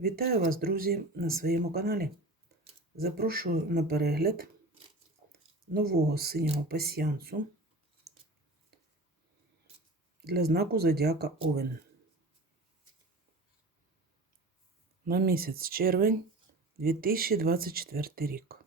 Вітаю вас, друзі, на своєму каналі. Запрошую на перегляд нового синього пасьянсу для знаку Зодіака Овен. На місяць червень 2024 рік.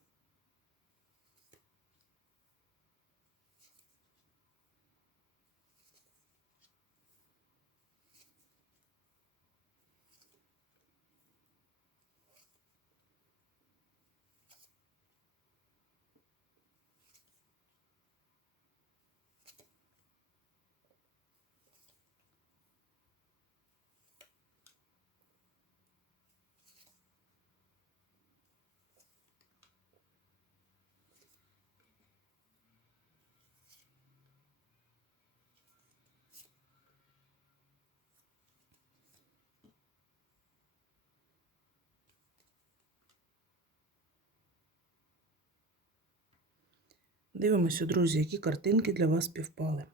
Дивимося, друзі, які картинки для вас співпали.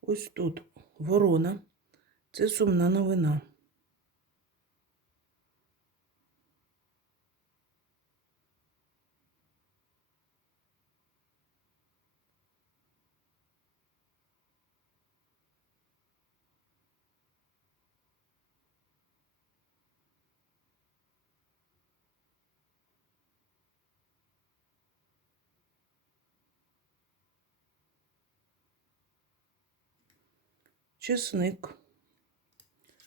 Ось тут ворона. Це сумна новина. Чесник.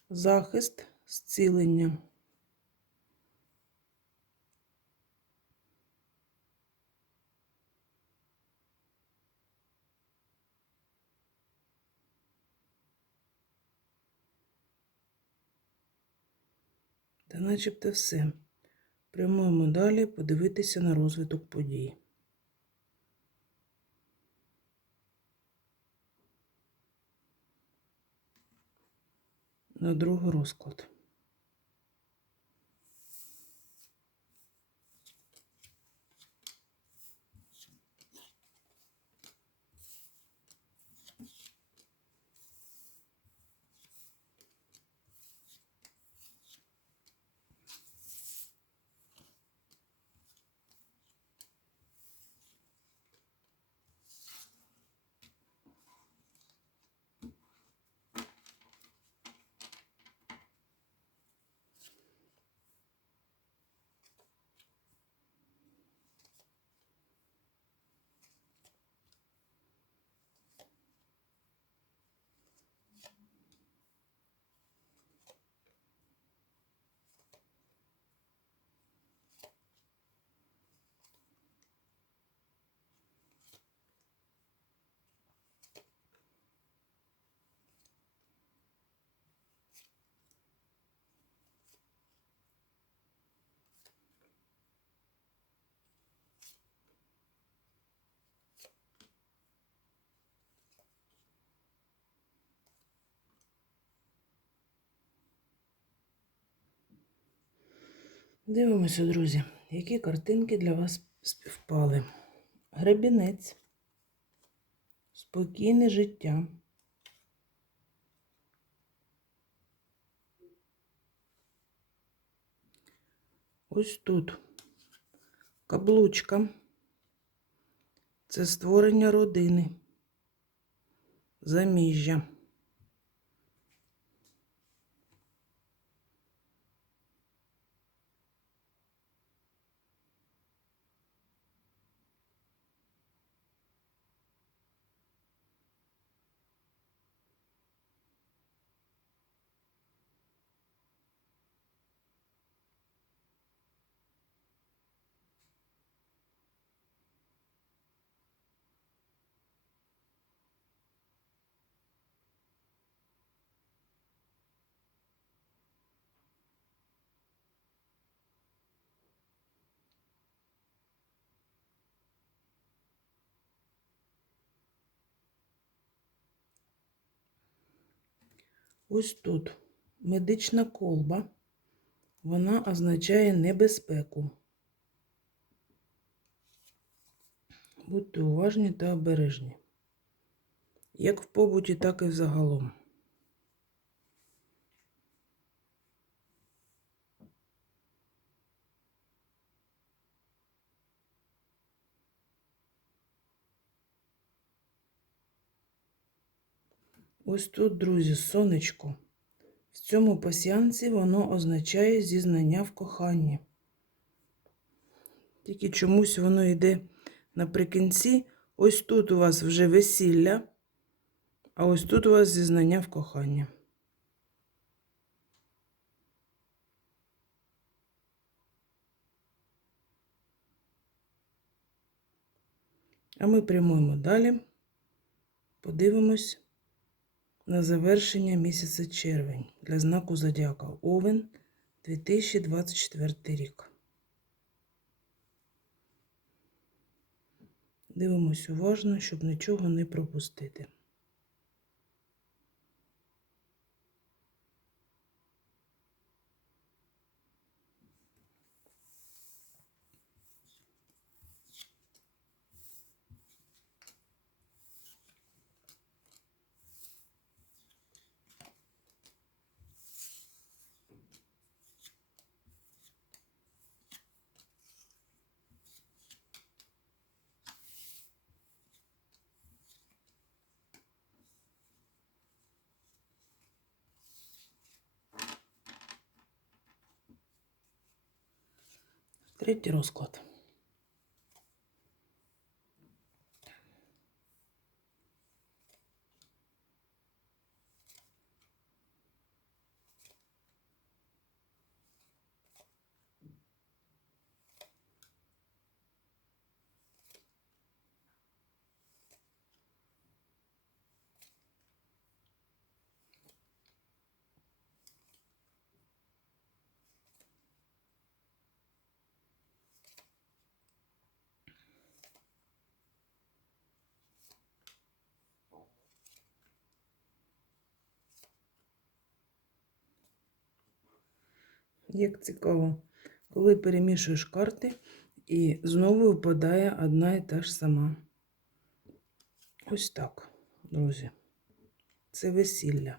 Захист, зцілення. Та начебто все. Прямуємо далі подивитися на розвиток подій. На другий розклад. Дивимося, друзі, які картинки для вас співпали. Гребінець, спокійне життя. Ось тут каблучка. Це створення родини, заміжжя. Ось тут медична колба, вона означає небезпеку. Будьте уважні та обережні. як в побуті, так і взагалом. Ось тут, друзі, сонечко. В цьому пасіянці воно означає зізнання в коханні. Тільки чомусь воно йде наприкінці. Ось тут у вас вже весілля, а ось тут у вас зізнання в коханні. А ми прямуємо далі. Подивимось на завершення місяця червень для знаку Зодіака Овен 2024 рік. Дивимось уважно, щоб нічого не пропустити. Третій розклад. Як цікаво, коли перемішуєш карти, і знову випадає одна і та ж сама. Ось так, друзі. Це весілля.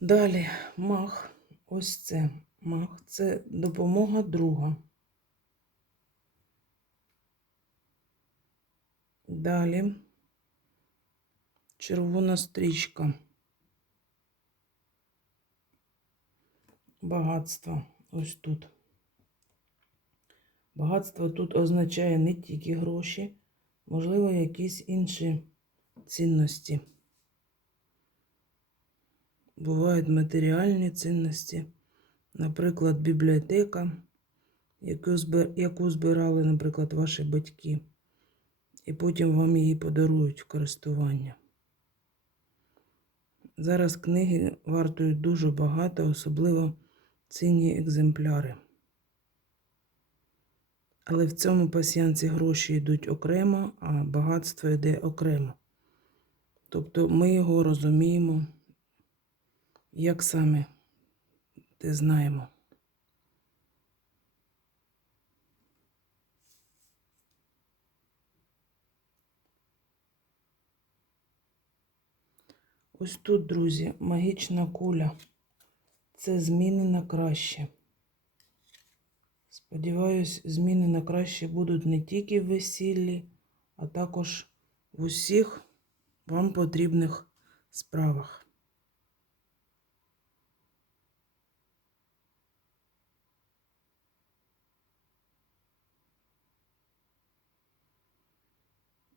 Далі мах. Ось це мах. Це допомога друга. Далі червона стрічка. Багатство ось тут. Багатство тут означає не тільки гроші, можливо, якісь інші цінності. Бувають матеріальні цінності, наприклад, бібліотека, яку збирали, наприклад, ваші батьки, і потім вам її подарують в користування. Зараз книги вартують дуже багато, особливо цінні екземпляри. Але в цьому пасіянці гроші йдуть окремо, а багатство йде окремо. Тобто ми його розуміємо, як саме те знаємо. Ось тут, друзі, магічна куля. Це зміни на краще. Сподіваюсь, зміни на краще будуть не тільки в весіллі, а також в усіх вам потрібних справах.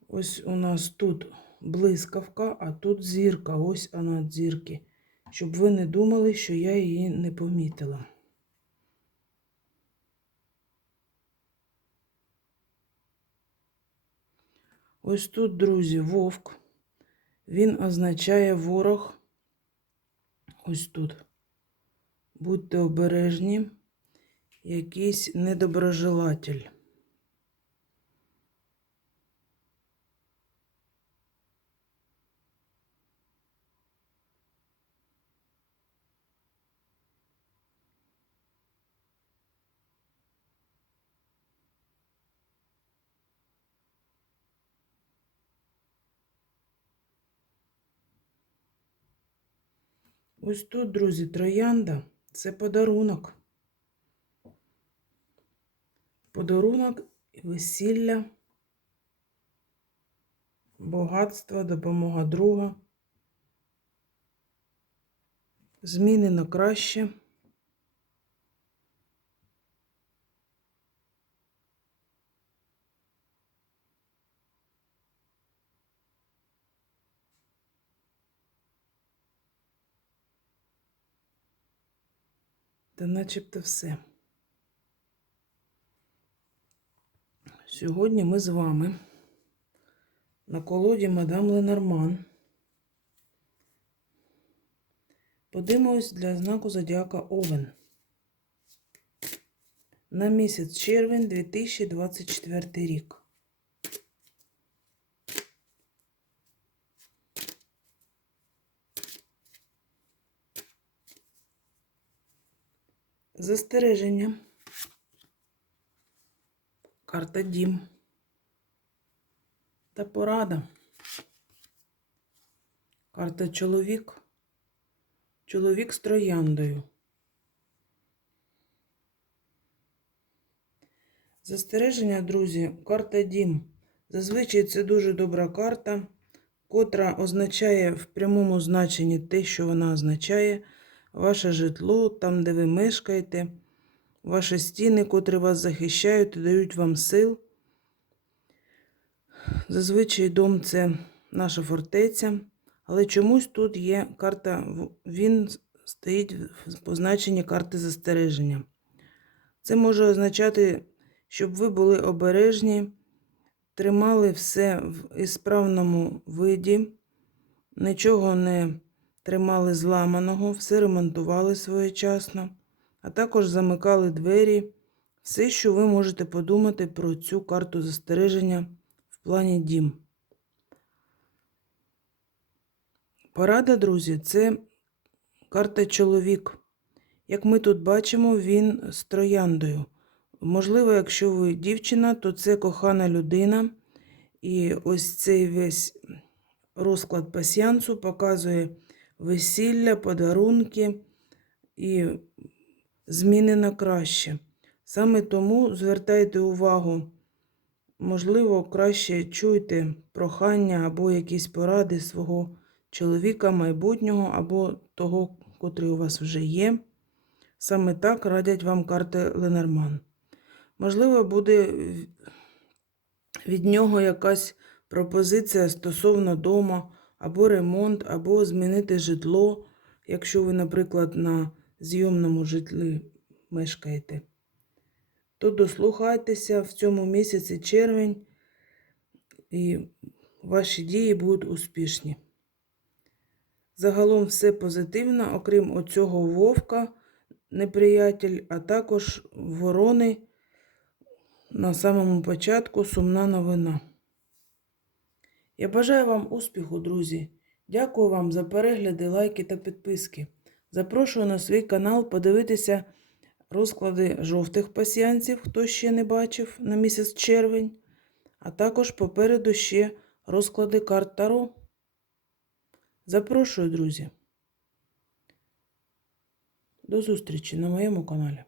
Ось у нас тут блискавка, а тут зірка, ось вона зірки. Щоб ви не думали, що я її не помітила. Ось тут, друзі, вовк. Він означає ворог. Ось тут. Будьте обережні, якийсь недоброжелатель. Ось тут, друзі, троянда це подарунок. Подарунок весілля, багатство, допомога друга, зміни на краще. Та начебто все. Сьогодні ми з вами на колоді мадам Ленорман подивимось для знаку Зодіака Овен на місяць червень 2024 рік. Застереження. Карта Дім. Та порада. Карта чоловік. Чоловік з трояндою. Застереження, друзі, карта Дім. Зазвичай це дуже добра карта, котра означає в прямому значенні те, що вона означає. Ваше житло, там, де ви мешкаєте, ваші стіни, котрі вас захищають і дають вам сил. Зазвичай дом це наша фортеця, але чомусь тут є карта, він стоїть в позначенні карти застереження. Це може означати, щоб ви були обережні, тримали все в ісправному виді, нічого не тримали зламаного, все ремонтували своєчасно, а також замикали двері, все, що ви можете подумати про цю карту застереження в плані дім. Порада, друзі, це карта чоловік. Як ми тут бачимо, він з трояндою. Можливо, якщо ви дівчина, то це кохана людина. І ось цей весь розклад пасіянсу показує весілля, подарунки і зміни на краще. Саме тому звертайте увагу, можливо, краще чуйте прохання або якісь поради свого чоловіка майбутнього, або того, котрий у вас вже є. Саме так радять вам карти Ленорман. Можливо, буде від нього якась пропозиція стосовно дома, або ремонт, або змінити житло, якщо ви, наприклад, на зйомному житлі мешкаєте. То дослухайтеся в цьому місяці червень, і ваші дії будуть успішні. Загалом все позитивно, окрім оцього вовка, неприятель, а також ворони на самому початку сумна новина. Я бажаю вам успіху, друзі. Дякую вам за перегляди, лайки та підписки. Запрошую на свій канал подивитися розклади жовтих пасіянців, хто ще не бачив на місяць червень, а також попереду ще розклади карт Таро. Запрошую, друзі. До зустрічі на моєму каналі.